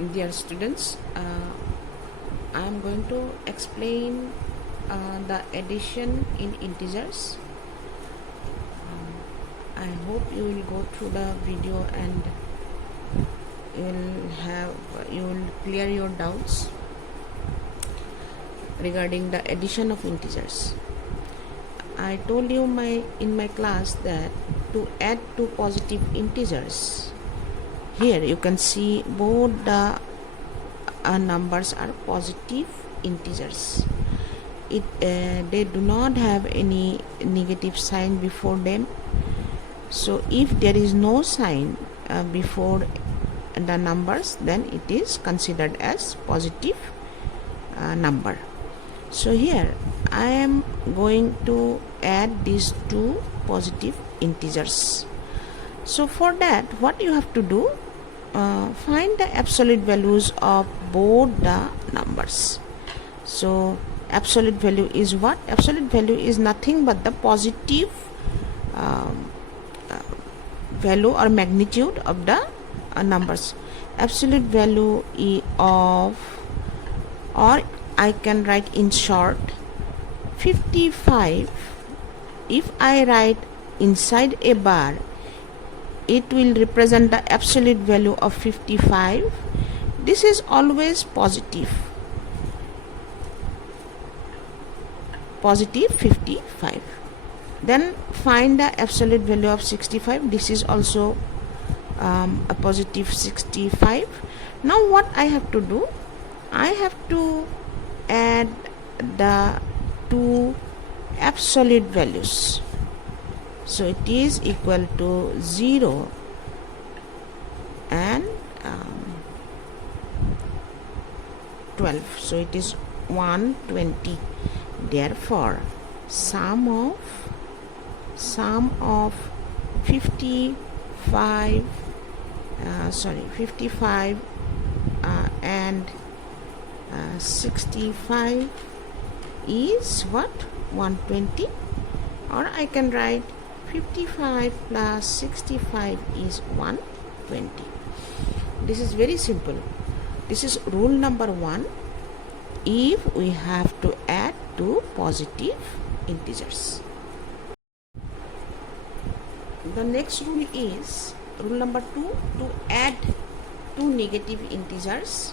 Dear students, I am going to explain the addition in integers. I hope you will go through the video and you will clear your doubts regarding the addition of integers. I told you in my class that to add two positive integers, here you can see both the numbers are positive integers. They do not have any negative sign before them. So if there is no sign before the numbers, then it is considered as positive number. So here I am going to add these two positive integers. So for that, what you have to do, find the absolute values of both the numbers. So absolute value is what? Absolute value is nothing but the positive value or magnitude of the numbers. Absolute value of, or I can write in short, 55. If I write inside a bar, it will represent the absolute value of 55. This is always positive 55. Then find the absolute value of 65. This is also a positive 65. Now what I have to do, I have to add the two absolute values. So it is equal to 0 and 12. So it is 120. Therefore, sum of 55 and 65 is what? 120. Or I can write 55 plus 65 is 120. This is very simple. This is rule number 1 if we have to add two positive integers. The next rule is rule number 2, to add two negative integers.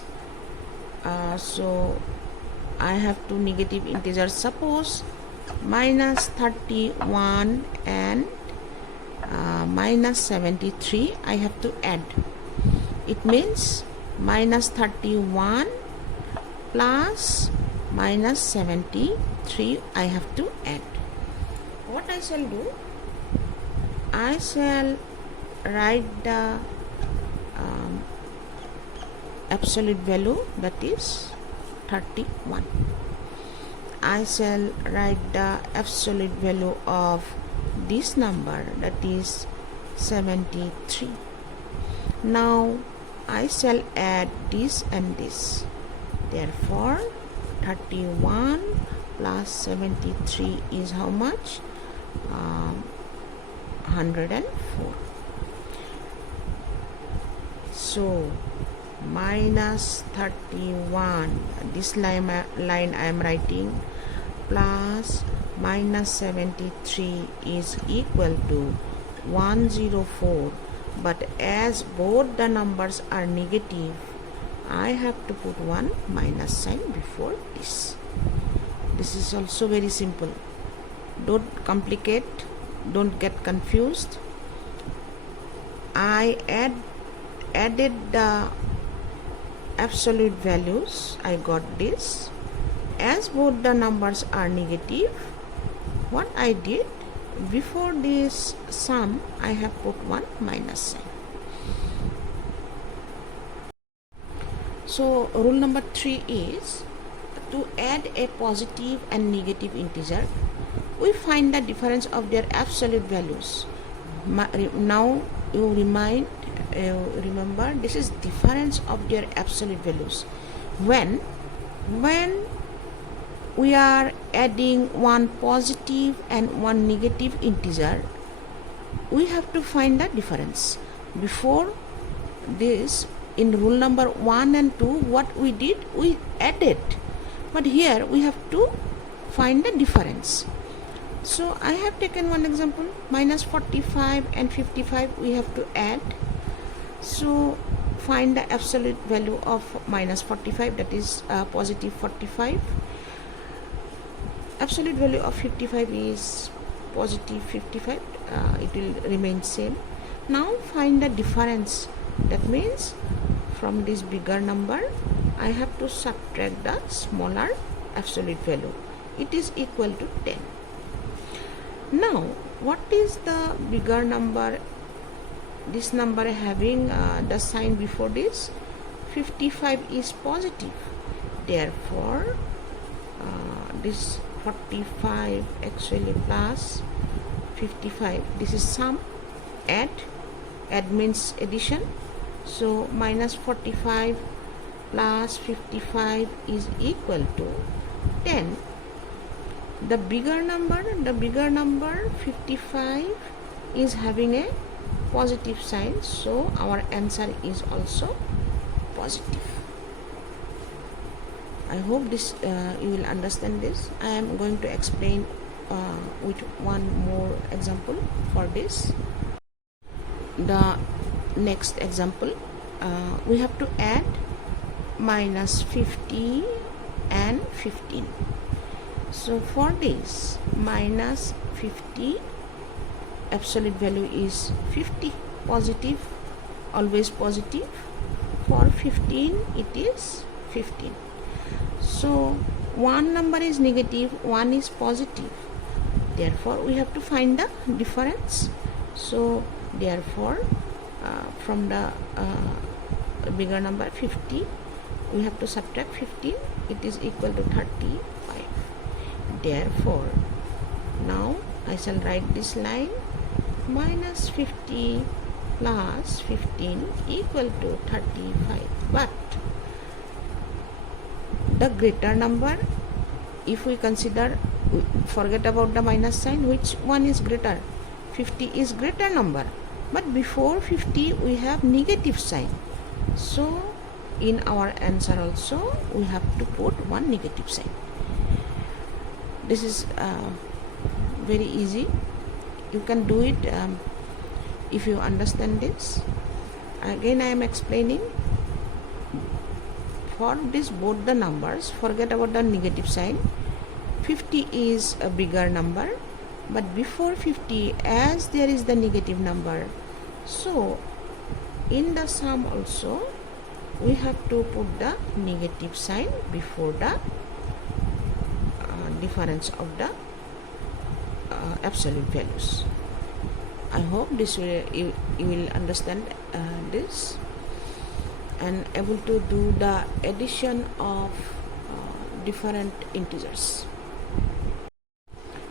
So I have two negative integers. Suppose minus 31 and minus 73 I have to add. It means minus 31 plus minus 73 I have to add. What I shall do, I shall write the absolute value, that is 31. I shall write the absolute value of this number, that is 73. Now I shall add this and this. Therefore 31 plus 73 is how much? 104. So minus 31, this line I am writing, plus minus 73 is equal to 104. But as both the numbers are negative, I have to put one minus sign before this. This is also very simple. Don't complicate, don't get confused. I added the absolute values. I got this. As both the numbers are negative, what I did, before this sum I have put one minus sign. So rule number 3 is to add a positive and negative integer, we find the difference of their absolute values. Now you remember, this is difference of their absolute values. When we are adding one positive and one negative integer, we have to find the difference. Before this, in rule number 1 and 2, what we did, we added, but here we have to find the difference. So I have taken one example, minus 45 and 55 we have to add. So find the absolute value of minus 45, that is positive 45. Absolute value of 55 is positive 55, it will remain same. Now find the difference, that means from this bigger number I have to subtract the smaller absolute value, it is equal to 10. Now what is the bigger number? This number having the sign before this, 55 is positive, therefore this 45 actually plus 55, this is sum, add means addition, so minus 45 plus 55 is equal to 10. The bigger number 55 is having a positive sign, so our answer is also positive. I hope this you will understand this. I am going to explain with one more example for this. The next example, we have to add minus 50 and 15. So for this minus 50, absolute value is 50, positive, always positive. For 15 it is 15. So one number is negative, one is positive, therefore we have to find the difference. So therefore from the bigger number 50 we have to subtract 15, it is equal to 35. Therefore now I shall write this line, minus 50 plus 15 equal to 35. But the greater number, if we consider, forget about the minus sign, which one is greater? 50 is greater number, but before 50 we have negative sign, so in our answer also we have to put one negative sign. This is very easy, you can do it if you understand this. Again I am explaining, for this both the numbers, forget about the negative sign. 50 is a bigger number, but before 50 as there is the negative number, so in the sum also we have to put the negative sign before the difference of the absolute values. I hope this will you will understand this and able to do the addition of different integers.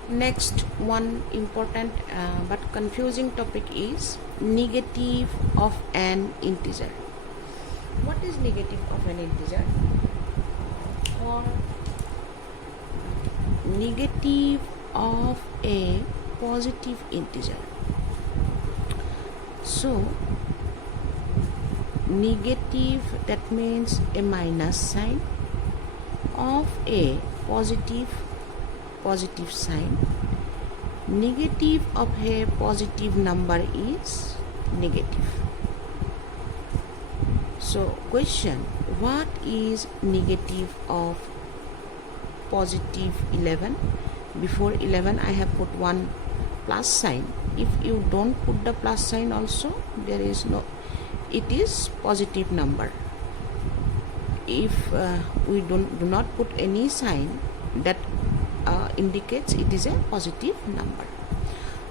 Next one important but confusing topic is negative of an integer. What is negative of an integer? For negative of a positive integer, so negative, that means a minus sign, of a positive sign. Negative of a positive number is negative. So question, what is negative of positive 11? Before 11 I have put one plus sign. If you don't put the plus sign also, there is no, it is positive number. If we do not put any sign, that indicates it is a positive number.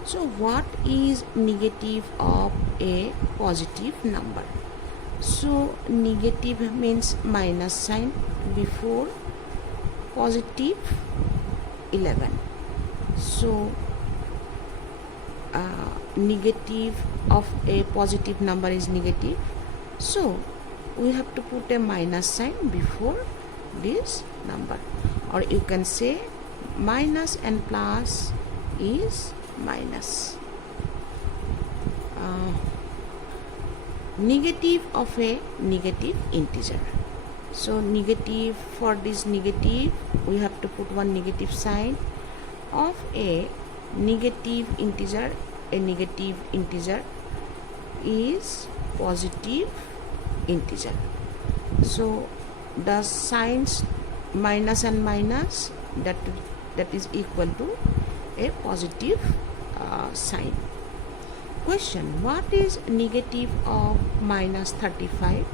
So what is negative of a positive number? So negative means minus sign before positive 11. So negative of a positive number is negative, so we have to put a minus sign before this number, or you can say minus and plus is minus. negative of a negative integer. So negative, for this negative we have to put one negative sign. Of a negative integer, a negative integer is positive integer. So the signs minus and minus, that is equal to a positive sign. Question: what is negative of minus 35?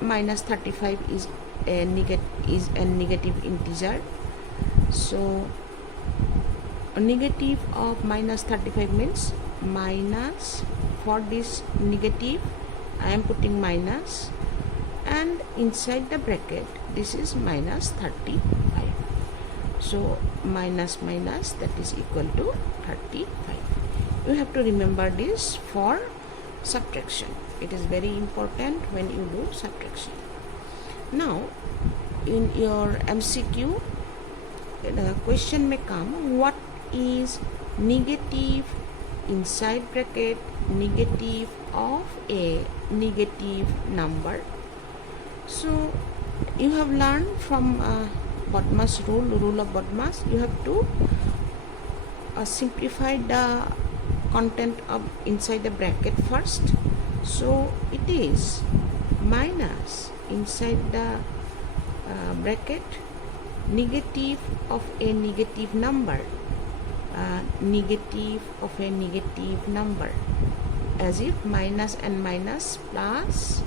Minus 35 is a negative integer. So a negative of minus 35 means minus, for this negative I am putting minus, and inside the bracket this is minus 35. So minus minus, that is equal to 35. You have to remember this for subtraction. It is very important when you do subtraction. Now in your MCQ, the question may come: what is negative inside bracket negative of a negative number? So you have learned from Bodmas rule of Bodmas. You have to simplify the content of inside the bracket first. So it is minus inside the bracket negative of a negative number, negative of a negative number, as if minus and minus plus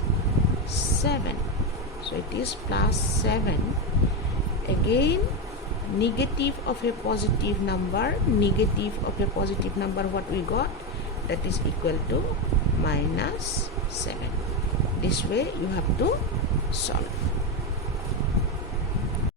7. So it is plus 7. Again, negative of a positive number, negative of a positive number, what we got, that is equal to minus 7. This way you have to solve.